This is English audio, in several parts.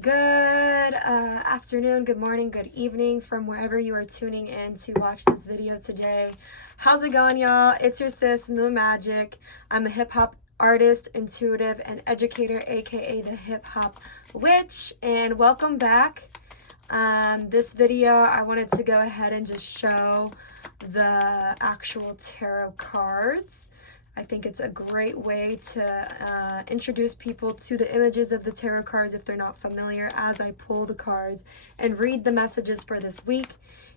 Good afternoon, good morning, good evening from wherever you are tuning in to watch this video today. How's it going, y'all? It's your sis, Moon Magic. I'm a hip hop artist, intuitive, and educator, aka the hip hop witch, and welcome back. This video, I wanted to go ahead and just show the actual tarot cards. I think it's a great way to introduce people to the images of the tarot cards if they're not familiar, as I pull the cards and read the messages for this week.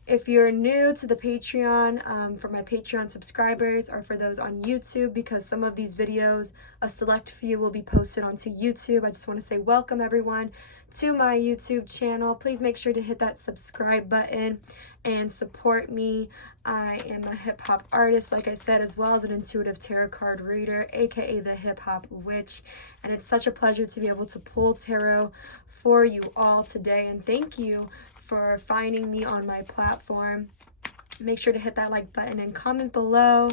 If you're new to the Patreon, for my Patreon subscribers, or for those on YouTube, because some of these videos, a select few will be posted onto YouTube, I just want to say welcome everyone to my YouTube channel. Please make sure to hit that subscribe button and support me. I am a hip hop artist, like I said, as well as an intuitive tarot card reader, aka the hip hop witch. And it's such a pleasure to be able to pull tarot for you all today. And thank you for finding me on my platform. Make sure to hit that like button and comment below.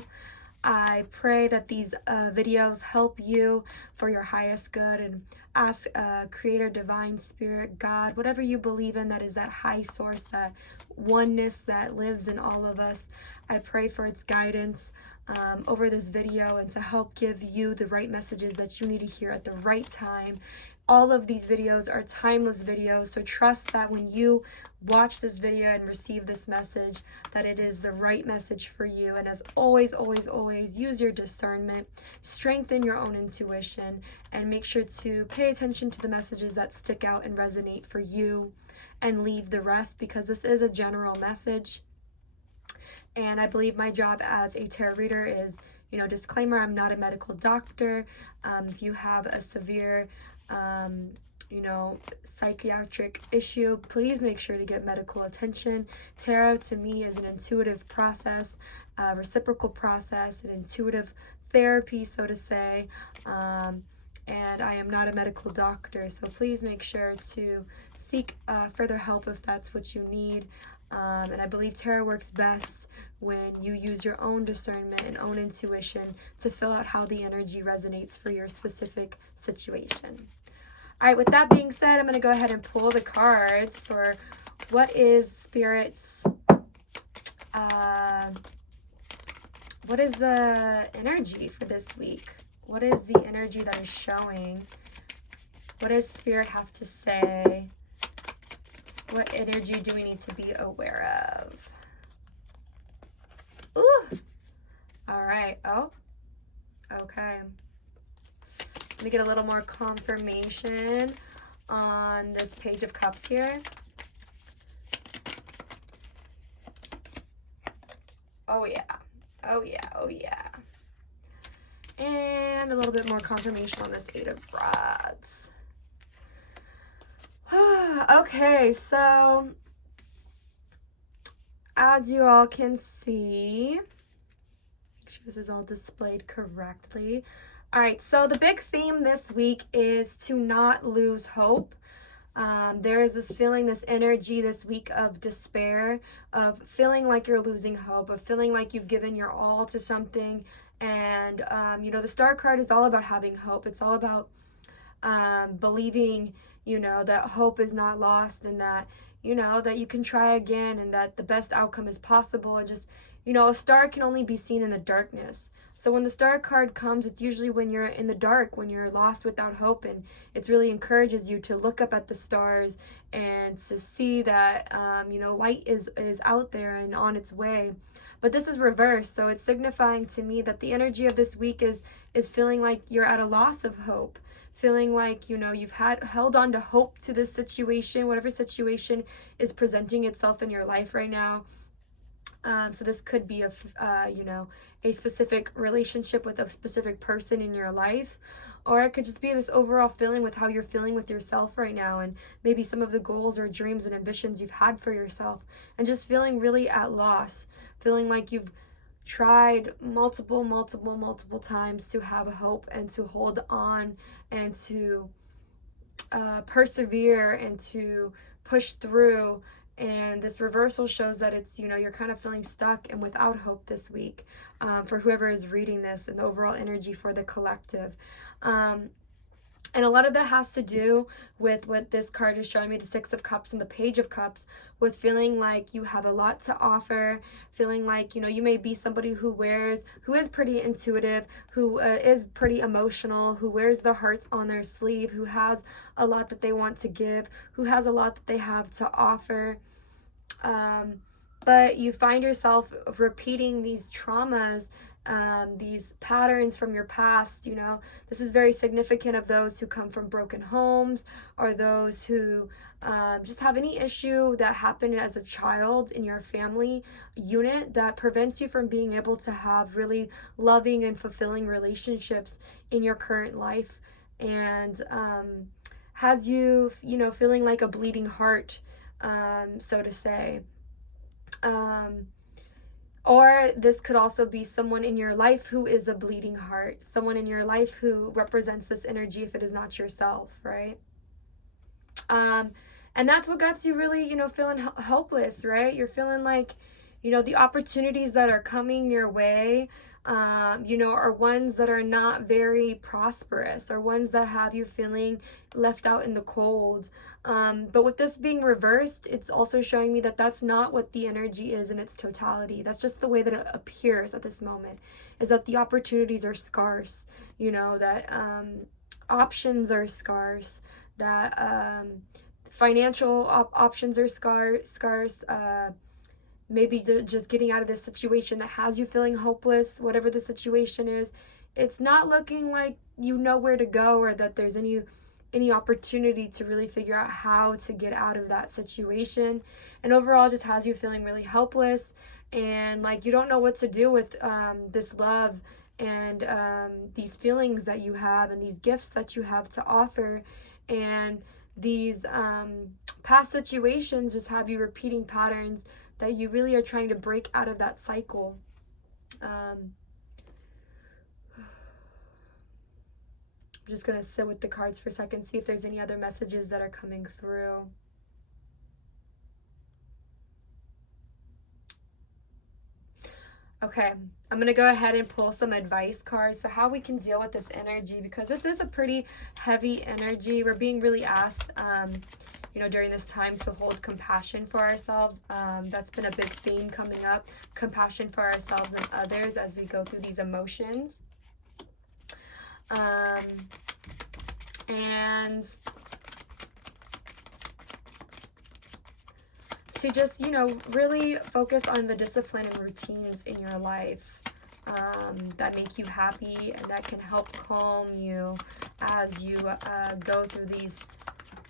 I pray that these videos help you for your highest good, and ask Creator, Divine Spirit, God, whatever you believe in, that is that high source, that oneness that lives in all of us. I pray for its guidance over this video, and to help give you the right messages that you need to hear at the right time. All of these videos are timeless videos, so trust that when you watch this video and receive this message, that it is the right message for you. And as always, use your discernment, strengthen your own intuition, and make sure to pay attention to the messages that stick out and resonate for you, and leave the rest, because this is a general message. And I believe my job as a tarot reader is, disclaimer, I'm not a medical doctor. If you have a severe psychiatric issue, please make sure to get medical attention. Tarot to me is an intuitive process, a reciprocal process, an intuitive therapy, so to say. And I am not a medical doctor, so please make sure to seek further help if that's what you need. And I believe tarot works best when you use your own discernment and own intuition to fill out how the energy resonates for your specific situation. All right, with that being said, I'm going to go ahead and pull the cards for what is Spirit's, what is the energy for this week? What is the energy that is showing? What does Spirit have to say? What energy do we need to be aware of? Ooh. All right. Oh. Okay. Let me get a little more confirmation on this Page of Cups here. Oh yeah. Oh yeah. Oh yeah. And a little bit more confirmation on this Eight of Rods. Okay, so as you all can see, make sure this is all displayed correctly. All right, so the big theme this week is to not lose hope. There is this feeling, this energy this week of despair, of feeling like you're losing hope, of feeling like you've given your all to something. And, the Star card is all about having hope. It's all about believing, that hope is not lost, and that, that you can try again, and that the best outcome is possible. And just, a star can only be seen in the darkness. So when the Star card comes, it's usually when you're in the dark, when you're lost without hope, and it really encourages you to look up at the stars and to see that, light is out there and on its way. But this is reversed, so it's signifying to me that the energy of this week is feeling like you're at a loss of hope, feeling like, you've held on to hope to this situation, whatever situation is presenting itself in your life right now. So this could be a specific relationship with a specific person in your life, or it could just be this overall feeling with how you're feeling with yourself right now, and maybe some of the goals or dreams and ambitions you've had for yourself, and just feeling really at loss, feeling like you've tried multiple times to have hope and to hold on and to persevere and to push through. And this reversal shows that it's, you're kind of feeling stuck and without hope this week, for whoever is reading this, and the overall energy for the collective. And a lot of that has to do with what this card is showing me, the Six of Cups and the Page of Cups, with feeling like you have a lot to offer, feeling like, you know, you may be somebody who is pretty intuitive, who is pretty emotional, who wears their hearts on their sleeve, who has a lot that they want to give, who has a lot that they have to offer. But you find yourself repeating these traumas, these patterns from your past. You know, this is very significant of those who come from broken homes, or those who just have any issue that happened as a child in your family unit that prevents you from being able to have really loving and fulfilling relationships in your current life, and has you, you know, feeling like a bleeding heart, so to say. Or this could also be someone in your life who is a bleeding heart, someone in your life who represents this energy if it is not yourself, right? And that's what got you really, you know, feeling hopeless, right? You're feeling like, you know, the opportunities that are coming your way, you know, are ones that are not very prosperous, or ones that have you feeling left out in the cold. But with this being reversed, it's also showing me that that's not what the energy is in its totality. That's just the way that it appears at this moment, is that the opportunities are scarce, you know, that options are scarce, that financial options are scarce. Maybe just getting out of this situation that has you feeling hopeless, whatever the situation is. It's not looking like you know where to go, or that there's any opportunity to really figure out how to get out of that situation. And overall, just has you feeling really helpless, and like you don't know what to do with this love, and these feelings that you have, and these gifts that you have to offer. And these past situations just have you repeating patterns that you really are trying to break out of that cycle. I'm just going to sit with the cards for a second, see if there's any other messages that are coming through. Okay, I'm going to go ahead and pull some advice cards. So how we can deal with this energy, because this is a pretty heavy energy. We're being really asked, you know, during this time to hold compassion for ourselves. That's been a big theme coming up, compassion for ourselves and others as we go through these emotions. And to just, you know, really focus on the discipline and routines in your life that make you happy, and that can help calm you as you go through these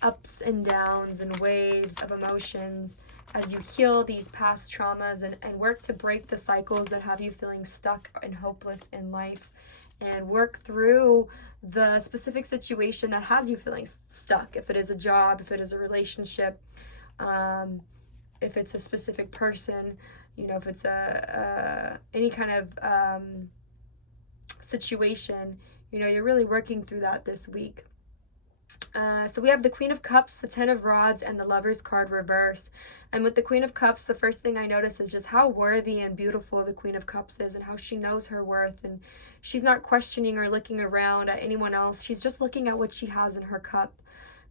ups and downs and waves of emotions, as you heal these past traumas, and work to break the cycles that have you feeling stuck and hopeless in life, and work through the specific situation that has you feeling stuck. If it is a job, if it is a relationship, if it's a specific person, you know, if it's any kind of situation, you know, you're really working through that this week. So we have the Queen of Cups, the Ten of Rods, and the Lover's card reversed. And with the Queen of Cups, the first thing I notice is just how worthy and beautiful the Queen of Cups is, and how she knows her worth, and she's not questioning or looking around at anyone else. She's just looking at what she has in her cup.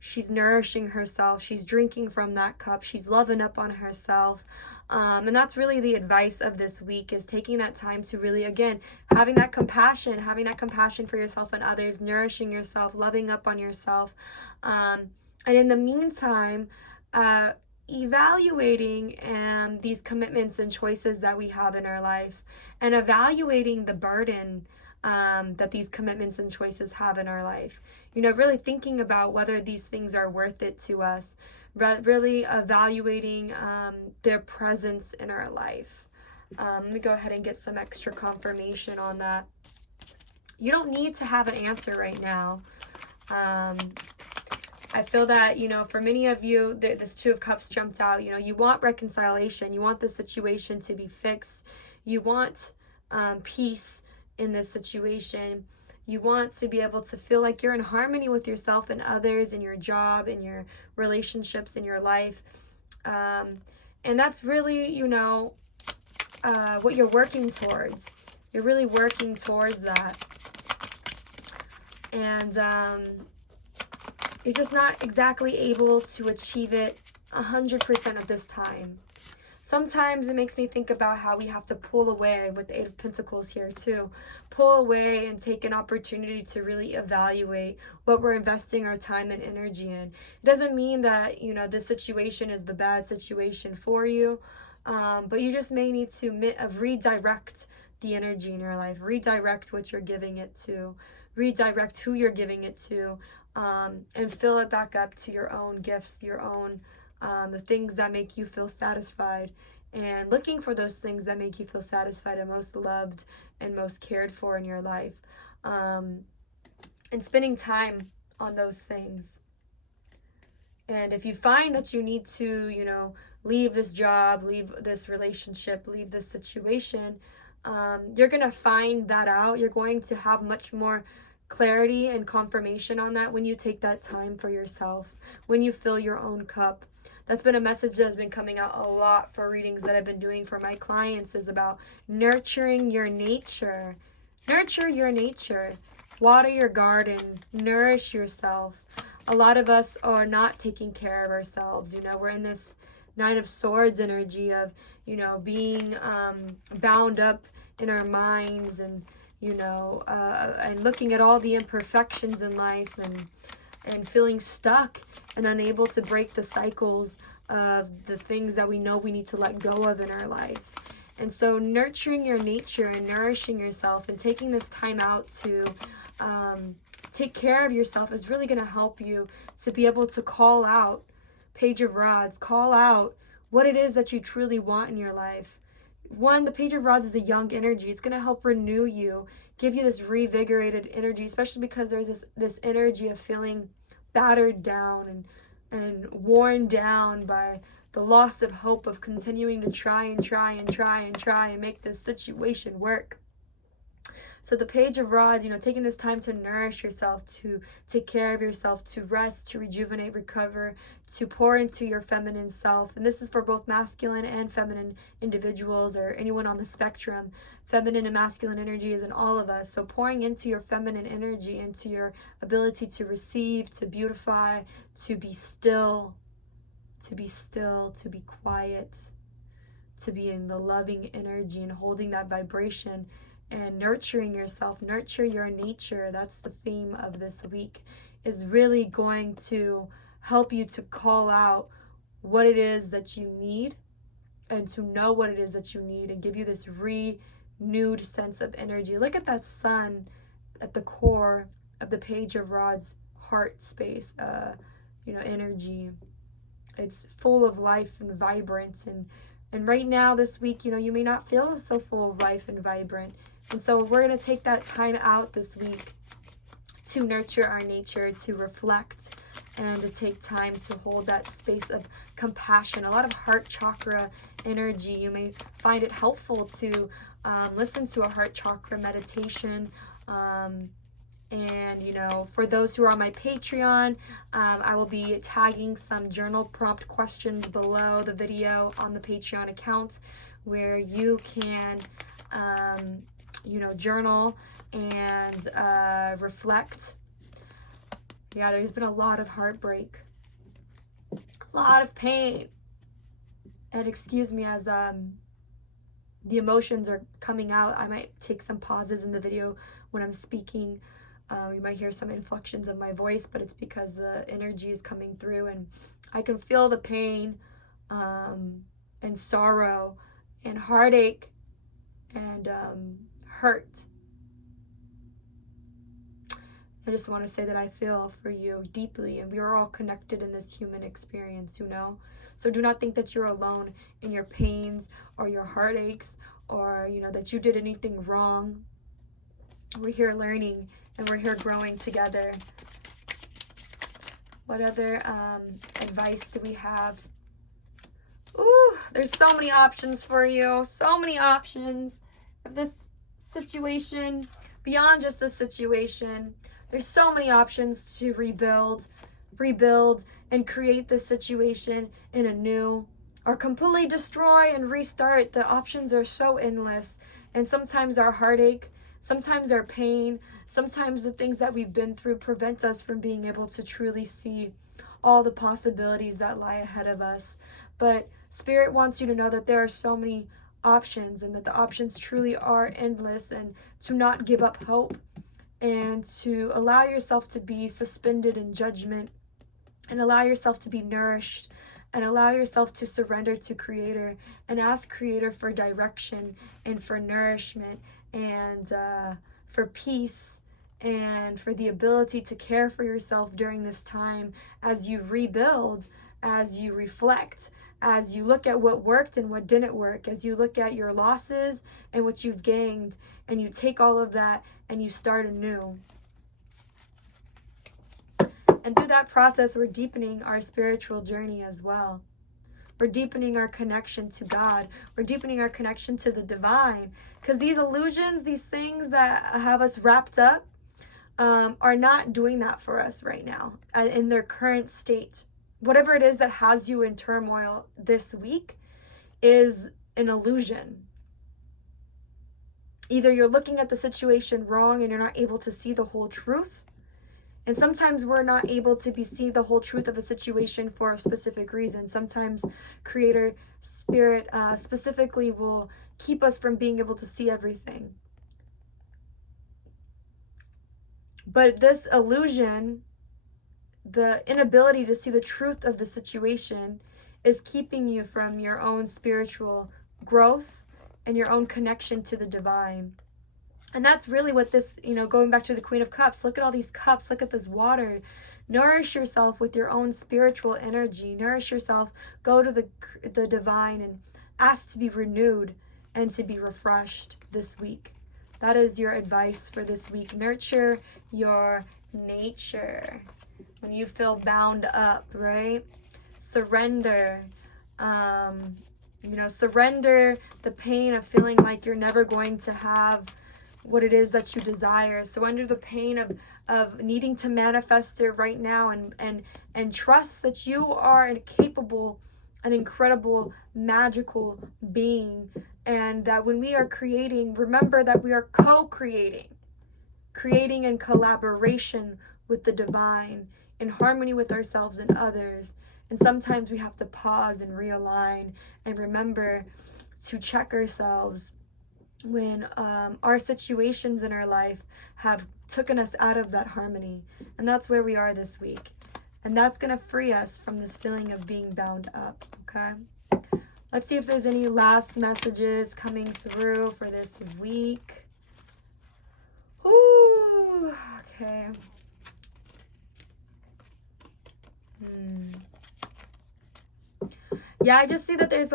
She's nourishing herself. She's drinking from that cup. She's loving up on herself. And that's really the advice of this week, is taking that time to really, again, having that compassion for yourself and others, nourishing yourself, loving up on yourself. And in the meantime, evaluating these commitments and choices that we have in our life, and evaluating the burden that these commitments and choices have in our life. You know, really thinking about whether these things are worth it to us, really evaluating their presence in our life. Let me go ahead and get some extra confirmation on that. You don't need to have an answer right now. I feel that, you know, for many of you, this Two of Cups jumped out. You know, you want reconciliation. You want the situation to be fixed. You want peace in this situation. You want to be able to feel like you're in harmony with yourself and others, in your job, in your relationships, in your life. And that's really, you know, what you're working towards. You're really working towards that. And you're just not exactly able to achieve it 100% of this time. Sometimes it makes me think about how we have to pull away with the Eight of Pentacles here too. Pull away and take an opportunity to really evaluate what we're investing our time and energy in. It doesn't mean that, this situation is the bad situation for you, but you just may need to redirect the energy in your life, redirect what you're giving it to, redirect who you're giving it to, and fill it back up to your own gifts, your own the things that make you feel satisfied, and looking for those things that make you feel satisfied and most loved and most cared for in your life, and spending time on those things. And if you find that you need to, leave this job, leave this relationship, leave this situation, you're going to find that out. You're going to have much more clarity and confirmation on that when you take that time for yourself, when you fill your own cup. That's been a message that has been coming out a lot for readings that I've been doing for my clients, is about nurturing your nature. Nurture your nature. Water your garden. Nourish yourself. A lot of us are not taking care of ourselves. We're in this Nine of Swords energy of, being bound up in our minds, and, and looking at all the imperfections in life, and feeling stuck and unable to break the cycles of the things that we know we need to let go of in our life. And so nurturing your nature and nourishing yourself and taking this time out to take care of yourself is really going to help you to be able to call out, Page of Rods, call out what it is that you truly want in your life. One, the Page of Rods is a young energy. It's going to help renew you, give you this revigorated energy, especially because there's this energy of feeling battered down and worn down by the loss of hope of continuing to try and make this situation work. So the Page of Rods, taking this time to nourish yourself, to take care of yourself, to rest, to rejuvenate, recover, to pour into your feminine self. And this is for both masculine and feminine individuals, or anyone on the spectrum. Feminine and masculine energy is in all of us. So pouring into your feminine energy, into your ability to receive, to beautify, to be still, to be quiet, to be in the loving energy and holding that vibration, and nurturing yourself, nurture your nature. That's the theme of this week, is really going to help you to call out what it is that you need, and to know what it is that you need, and give you this renewed sense of energy. Look at that sun at the core of the Page of Rods heart space, energy. It's full of life and vibrance, and right now this week, you may not feel so full of life and vibrant. And so we're going to take that time out this week to nurture our nature, to reflect, and to take time to hold that space of compassion. A lot of heart chakra energy. You may find it helpful to listen to a heart chakra meditation. And, for those who are on my Patreon, I will be tagging some journal prompt questions below the video on the Patreon account, where you can journal and reflect. Yeah, there's been a lot of heartbreak, a lot of pain. And excuse me as the emotions are coming out. I might take some pauses in the video when I'm speaking. You might hear some inflections of my voice, but it's because the energy is coming through, and I can feel the pain and sorrow and heartache and hurt. I just want to say that I feel for you deeply, and we are all connected in this human experience, So do not think that you're alone in your pains or your heartaches, or, that you did anything wrong. We're here learning, and we're here growing together. What other advice do we have? Ooh, there's so many options for you. So many options of this situation. Beyond just the situation, there's so many options to rebuild, and create this situation in a new, or completely destroy and restart. The options are so endless. And sometimes our heartache, Sometimes our pain, sometimes the things that we've been through prevent us from being able to truly see all the possibilities that lie ahead of us. But Spirit wants you to know that there are so many options, and that the options truly are endless, and to not give up hope, and to allow yourself to be suspended in judgment, and allow yourself to be nourished, and allow yourself to surrender to Creator and ask Creator for direction and for nourishment and for peace and for the ability to care for yourself during this time as you rebuild, as you reflect, as you look at what worked and what didn't work, as you look at your losses and what you've gained, and you take all of that and you start anew. And through that process, we're deepening our spiritual journey as well. We're deepening our connection to God. We're deepening our connection to the divine. Because these illusions, these things that have us wrapped up, are not doing that for us right now in their current state. Whatever it is that has you in turmoil this week is an illusion. Either you're looking at the situation wrong and you're not able to see the whole truth. And sometimes we're not able to see the whole truth of a situation for a specific reason. Sometimes Creator Spirit specifically will keep us from being able to see everything. But this illusion, the inability to see the truth of the situation, is keeping you from your own spiritual growth and your own connection to the divine. And that's really what this, going back to the Queen of Cups, look at all these cups, look at this water. Nourish yourself with your own spiritual energy. Nourish yourself. Go to the divine and ask to be renewed and to be refreshed this week. That is your advice for this week. Nurture your nature. When you feel bound up, right? Surrender. Surrender the pain of feeling like you're never going to have what it is that you desire. Surrender the pain of needing to manifest it right now, and trust that you are a capable, an incredible, magical being, and that when we are creating, remember that we are co-creating, creating in collaboration with the divine, in harmony with ourselves and others. And sometimes we have to pause and realign and remember to check ourselves when our situations in our life have taken us out of that harmony. And that's where we are this week. And that's going to free us from this feeling of being bound up, okay? Let's see if there's any last messages coming through for this week. Ooh, okay. Yeah, I just see that there's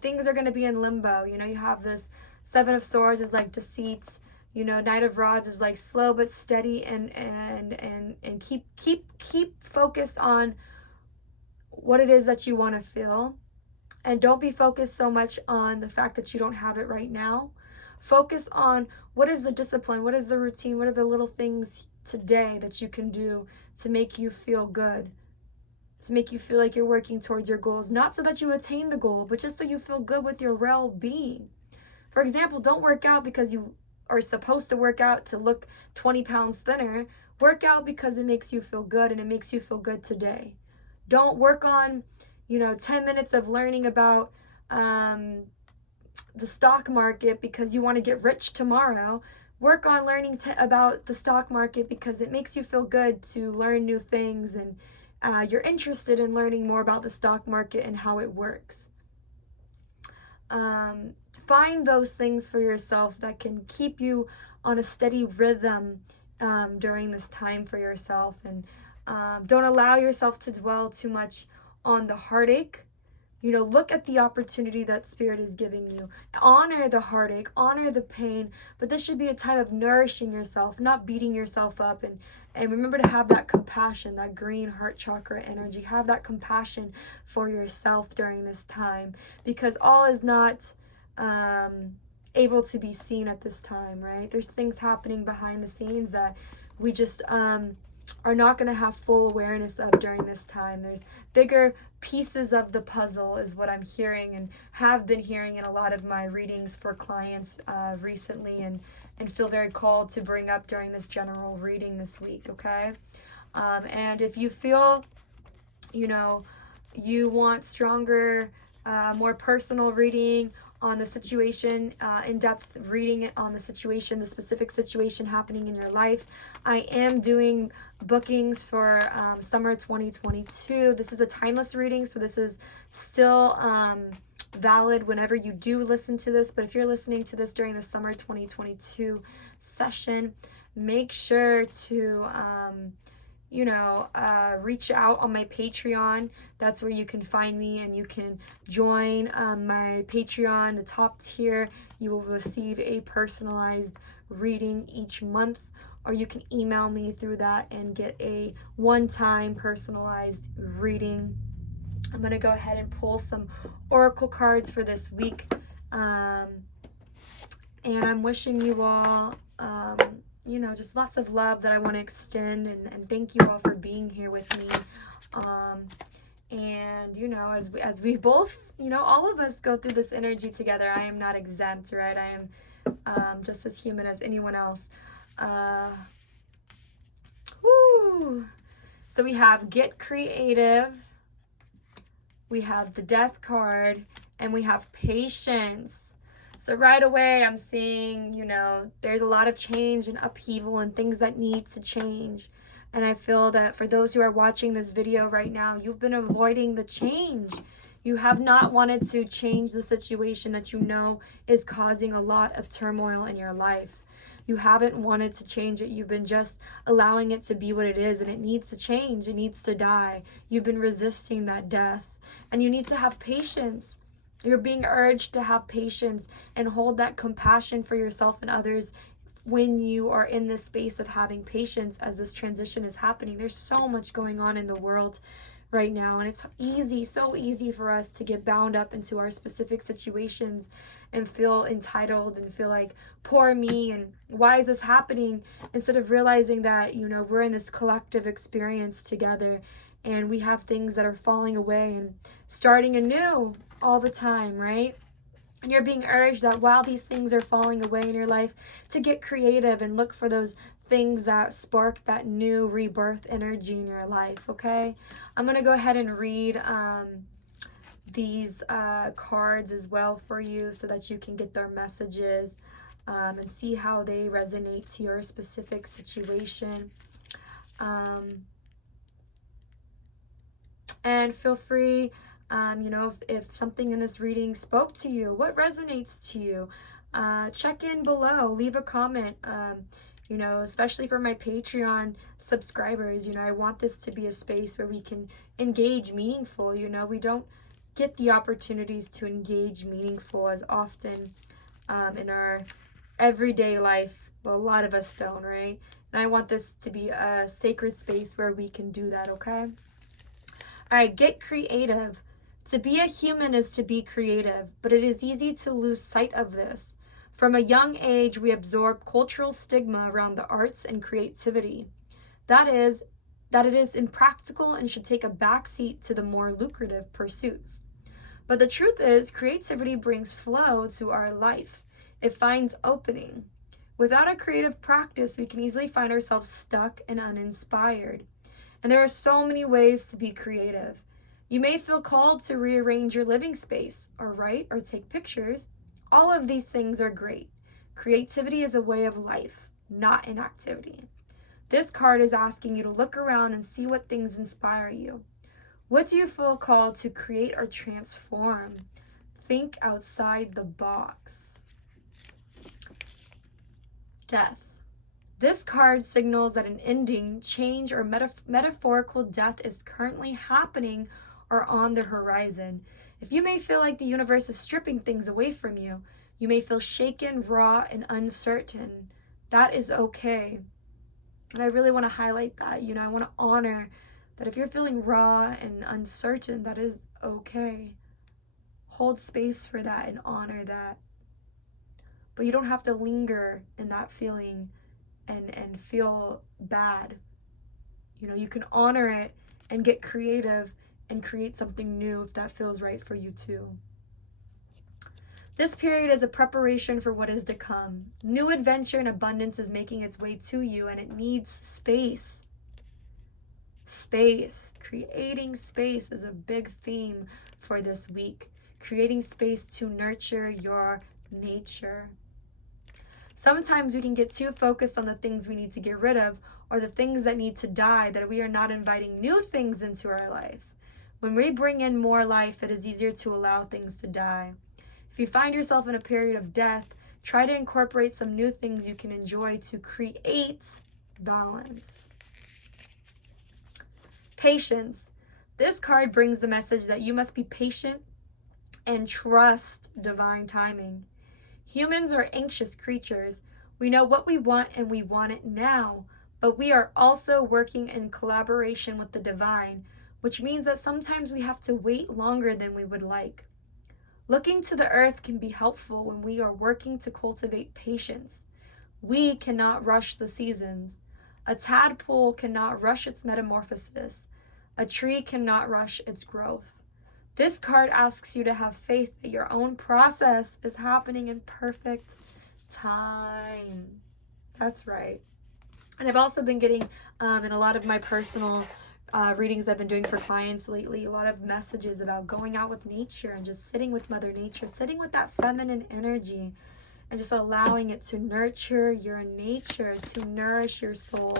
things are going to be in limbo. You have this Seven of Swords is like deceit. Knight of Rods is like slow but steady, and keep focused on what it is that you want to feel. And don't be focused so much on the fact that you don't have it right now. Focus on what is the discipline, what is the routine, what are the little things today that you can do to make you feel good, to make you feel like you're working towards your goals. Not so that you attain the goal, but just so you feel good with your well-being. For example, don't work out because you are supposed to work out to look 20 pounds thinner. Work out because it makes you feel good, and it makes you feel good today. Don't work on 10 minutes of learning about the stock market because you want to get rich tomorrow. Work on learning about the stock market because it makes you feel good to learn new things, and you're interested in learning more about the stock market and how it works. Find those things for yourself that can keep you on a steady rhythm during this time for yourself. And don't allow yourself to dwell too much on the heartache. Look at the opportunity that Spirit is giving you. Honor the heartache, honor the pain, but this should be a time of nourishing yourself, not beating yourself up. And remember to have that compassion, that green heart chakra energy. Have that compassion for yourself during this time, because all is not able to be seen at this time, right? There's things happening behind the scenes that we just are not going to have full awareness of during this time. There's bigger pieces of the puzzle is what I'm hearing and have been hearing in a lot of my readings for clients recently, and feel very called to bring up during this general reading this week, okay? And if you feel, you want stronger, more personal reading on the situation, in-depth reading on the situation, the specific situation happening in your life, I am doing bookings for summer 2022. This is a timeless reading, so this is still valid whenever you do listen to this. But if you're listening to this during the summer 2022 session, make sure to reach out on my Patreon. That's where you can find me, and you can join my Patreon, the top tier. You will receive a personalized reading each month, or you can email me through that and get a one-time personalized reading. I'm going to go ahead and pull some oracle cards for this week. And I'm wishing you all just lots of love that I want to extend, and thank you all for being here with me. As we both, all of us go through this energy together, I am not exempt, right? I am just as human as anyone else. So we have Get Creative, we have the Death card, and we have Patience. So right away, I'm seeing, there's a lot of change and upheaval and things that need to change. And I feel that for those who are watching this video right now, you've been avoiding the change. You have not wanted to change the situation that you know is causing a lot of turmoil in your life. You haven't wanted to change it. You've been just allowing it to be what it is, and it needs to change. It needs to die. You've been resisting that death, and you need to have patience. You're being urged to have patience and hold that compassion for yourself and others when you are in this space of having patience as this transition is happening. There's so much going on in the world right now, and it's so easy for us to get bound up into our specific situations and feel entitled and feel like, poor me, and why is this happening, instead of realizing that, we're in this collective experience together, and we have things that are falling away and starting anew all the time, right? And you're being urged that while these things are falling away in your life, to get creative and look for those things that spark that new rebirth energy in your life, okay? I'm going to go ahead and read these cards as well for you so that you can get their messages and see how they resonate to your specific situation. And feel free, if something in this reading spoke to you, what resonates to you, check in below, leave a comment, especially for my Patreon subscribers. I want this to be a space where we can engage meaningful. We don't get the opportunities to engage meaningful as often in our everyday life. Well, a lot of us don't, right? And I want this to be a sacred space where we can do that, okay? All right, get creative. To be a human is to be creative, but it is easy to lose sight of this. From a young age, we absorb cultural stigma around the arts and creativity. That is, that it is impractical and should take a backseat to the more lucrative pursuits. But the truth is, creativity brings flow to our life. It finds opening. Without a creative practice, we can easily find ourselves stuck and uninspired. And there are so many ways to be creative. You may feel called to rearrange your living space, or write, or take pictures. All of these things are great. Creativity is a way of life, not an activity. This card is asking you to look around and see what things inspire you. What do you feel called to create or transform? Think outside the box. Death. This card signals that an ending, change, or metaphorical death is currently happening or on the horizon. If you may feel like the universe is stripping things away from you, you may feel shaken, raw, and uncertain. That is okay. And I really want to highlight that. I want to honor that if you're feeling raw and uncertain, that is okay. Hold space for that and honor that. But you don't have to linger in that feeling and feel bad. You can honor it and get creative and create something new if that feels right for you too. This period is a preparation for what is to come. New adventure and abundance is making its way to you, and it needs space. Space. Creating space is a big theme for this week. Creating space to nurture your nature. Sometimes we can get too focused on the things we need to get rid of or the things that need to die that we are not inviting new things into our life. When we bring in more life, it is easier to allow things to die. If you find yourself in a period of death, try to incorporate some new things you can enjoy to create balance. Patience. This card brings the message that you must be patient and trust divine timing. Humans are anxious creatures. We know what we want and we want it now, but we are also working in collaboration with the divine, which means that sometimes we have to wait longer than we would like. Looking to the earth can be helpful when we are working to cultivate patience. We cannot rush the seasons. A tadpole cannot rush its metamorphosis. A tree cannot rush its growth. This card asks you to have faith that your own process is happening in perfect time. That's right. And I've also been getting, in a lot of my personal readings I've been doing for clients lately, a lot of messages about going out with nature and just sitting with Mother Nature, sitting with that feminine energy and just allowing it to nurture your nature, to nourish your soul.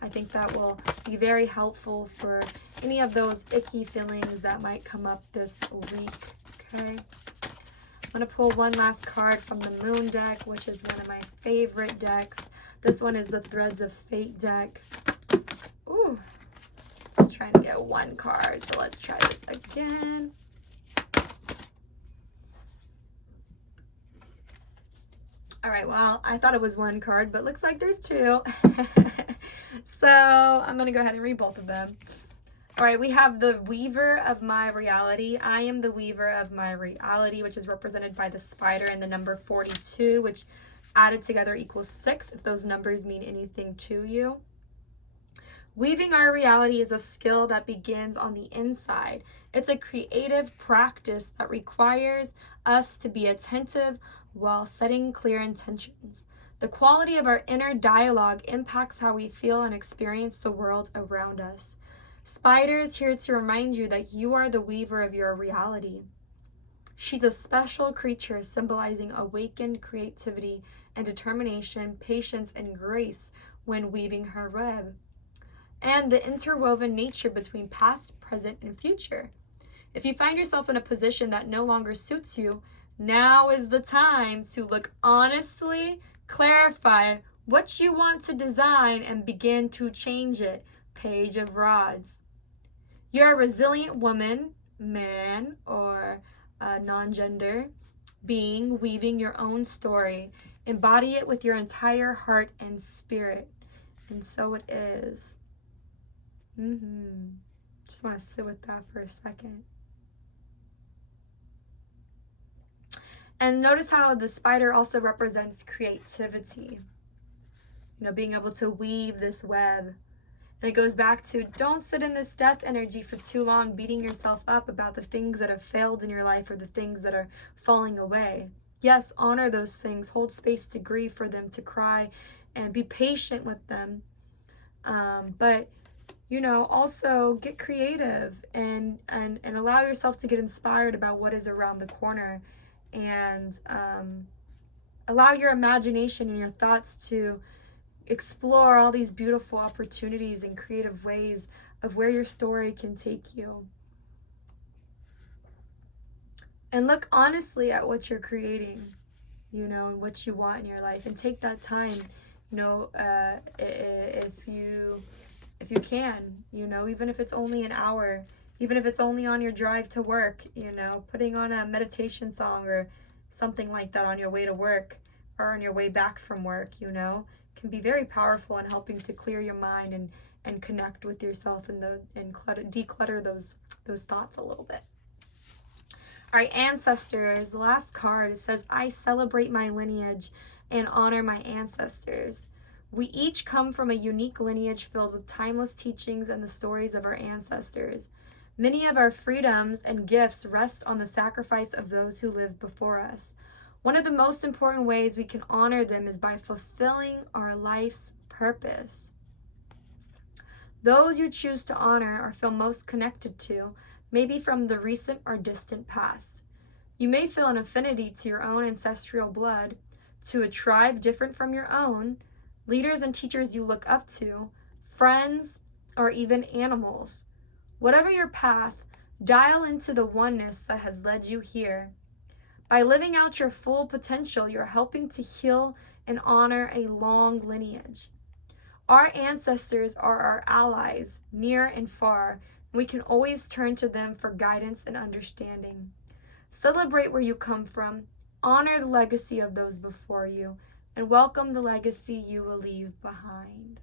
I think that will be very helpful for any of those icky feelings that might come up this week, okay? I'm going to pull one last card from the Moon deck, which is one of my favorite decks. This one is the Threads of Fate deck. Ooh, just trying to get one card, so let's try this again. All right, well, I thought it was one card, but looks like there's two. So I'm going to go ahead and read both of them. All right, we have the Weaver of My Reality. I am the Weaver of My Reality, which is represented by the spider and the number 42, which added together equals 6, if those numbers mean anything to you. Weaving our reality is a skill that begins on the inside. It's a creative practice that requires us to be attentive while setting clear intentions. The quality of our inner dialogue impacts how we feel and experience the world around us. Spider is here to remind you that you are the weaver of your reality. She's a special creature symbolizing awakened creativity and determination, patience, and grace when weaving her web, and the interwoven nature between past, present, and future. If you find yourself in a position that no longer suits you, now is the time to look honestly, clarify what you want to design, and begin to change it. Page of Rods. You're a resilient woman, man, or non-gender being weaving your own story. Embody it with your entire heart and spirit. And so it is. Just want to sit with that for a second. And notice how the spider also represents creativity. You know, being able to weave this web. And it goes back to, don't sit in this death energy for too long, beating yourself up about the things that have failed in your life or the things that are falling away. Yes, honor those things. Hold space to grieve for them, to cry, and be patient with them. But, you know, also get creative and allow yourself to get inspired about what is around the corner. And allow your imagination and your thoughts to explore all these beautiful opportunities and creative ways of where your story can take you. And look honestly at what you're creating, you know, and what you want in your life. And take that time, you know, if you can, you know, even if it's only an hour, even if it's only on your drive to work, you know, putting on a meditation song or something like that on your way to work or on your way back from work, you know, can be very powerful in helping to clear your mind and connect with yourself and declutter those thoughts a little bit. All right, ancestors. The last card, it says, I celebrate my lineage and honor my ancestors. We each come from a unique lineage filled with timeless teachings and the stories of our ancestors. Many of our freedoms and gifts rest on the sacrifice of those who lived before us. One of the most important ways we can honor them is by fulfilling our life's purpose. Those you choose to honor or feel most connected to may be from the recent or distant past. You may feel an affinity to your own ancestral blood, to a tribe different from your own, leaders and teachers you look up to, friends, or even animals. Whatever your path, dial into the oneness that has led you here. By living out your full potential, you're helping to heal and honor a long lineage. Our ancestors are our allies, near and far, and we can always turn to them for guidance and understanding. Celebrate where you come from, honor the legacy of those before you, and welcome the legacy you will leave behind.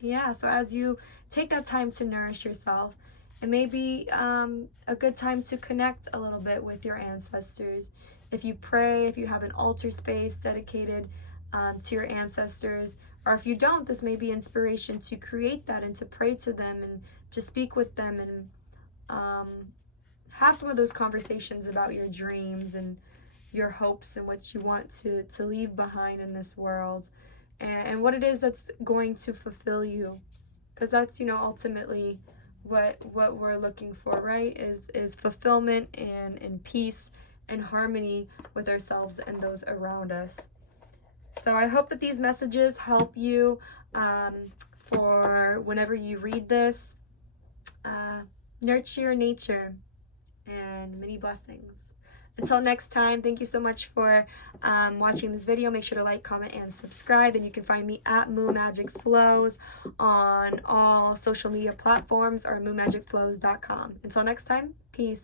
Yeah, so as you take that time to nourish yourself, it may be a good time to connect a little bit with your ancestors. If you pray, if you have an altar space dedicated to your ancestors, or if you don't, this may be inspiration to create that and to pray to them and to speak with them and have some of those conversations about your dreams and your hopes and what you want to leave behind in this world, and what it is that's going to fulfill you, because that's, ultimately what we're looking for, right? Is fulfillment and peace and harmony with ourselves and those around us. So I hope that these messages help you for whenever you read this. Nurture your nature, and many blessings. Until next time, thank you so much for watching this video. Make sure to like, comment, and subscribe. And you can find me at Moon Magic Flows on all social media platforms or moonmagicflows.com. Until next time, peace.